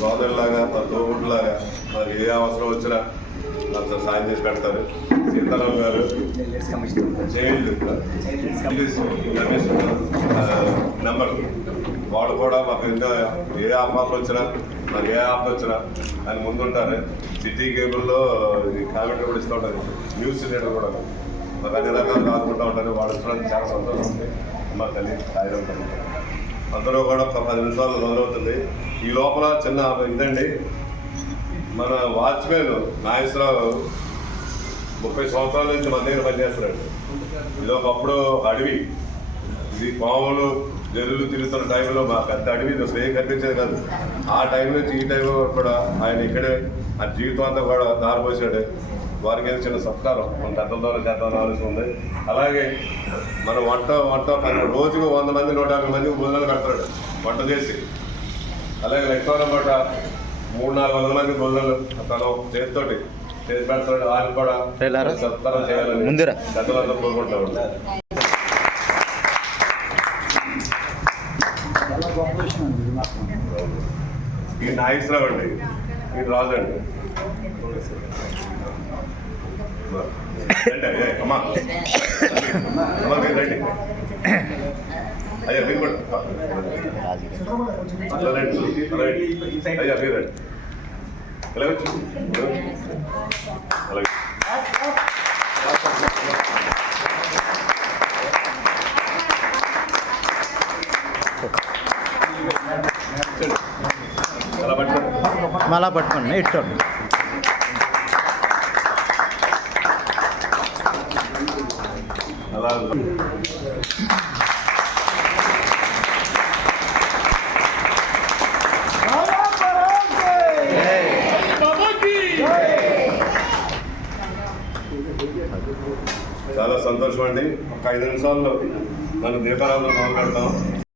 సోదరులాగా మా తోబుట్టులాగా మాకు ఏ అవసరం వచ్చినా నాకు సాయం చేసి పెడతారు. సీతారాం గారు చైల్డ్ నెంబర్ వాళ్ళు కూడా మాకు ఇంకా ఏ ఆఫర్లు వచ్చినా నాకు ఏ ఆఫర్ వచ్చినా ఆయన ముందుంటారు. సిటీ కేబుల్లో కామెంట్ కూడా ఇస్తూ ఉంటారు. న్యూస్ రీడర్ కూడా మాకు అన్ని రకాలు రాసుకుంటూ ఉంటారు. వాళ్ళు ఇష్టం చాలా సంతోషం ఉంది. మా తల్లి సాయం ఉంటుంది. అందరూ కూడా ఒక 10 నిమిషాలు మొదలవుతుంది. ఈ లోపల చిన్న ఇదండి, మన వాచ్మెన్ నాగేశ్వరరావు 30 సంవత్సరాల నుంచి మన దగ్గర పనిచేస్తున్నాడు. ఇది ఒకప్పుడు అడవి, ఇది పాములు జల్లులు తిరుగుతున్న టైంలో మా పెద్ద అడవి అసలు ఏం కనిపించేది కాదు. ఆ టైం నుంచి ఈ టైం కూడా ఆయన ఇక్కడే ఆ జీవితం అంతా కూడా దారిపోసాడు. వారికి ఏదో చిన్న సత్కారం మన పెద్దల ద్వారా చేద్దామని ఆలోచన ఉంది. అలాగే మన వంట రోజుకు 100 మంది 150 మందికి భోజనాలు పెడతాడు వంట చేసి. అలాగే లెక్కవరం పూట 300-400 మంది భోజనాలు తను చేతితోటి చేసి పెడతాడు. ఆయన కూడా సత్కారం చేయాలని పెద్దలందరూ కోరుకుంటాడు. ఈ నాగేశ్వరరావు అండి, ఈ రాజు అండి. రండి అమ్మా, అమ్మా మీరు రండి. అయ్యా మీరు కూడా అలా రండి, అలా అయ్యా మీరు రండి. ఎలా వచ్చి అలాగే మళ్ళా పట్టుకోండి ఇట్టు అలా చాలా సంతోషం అండి. ఒక 5 నిమిషాల్లో మనం దీపారాధన మొదలు పెడతాం.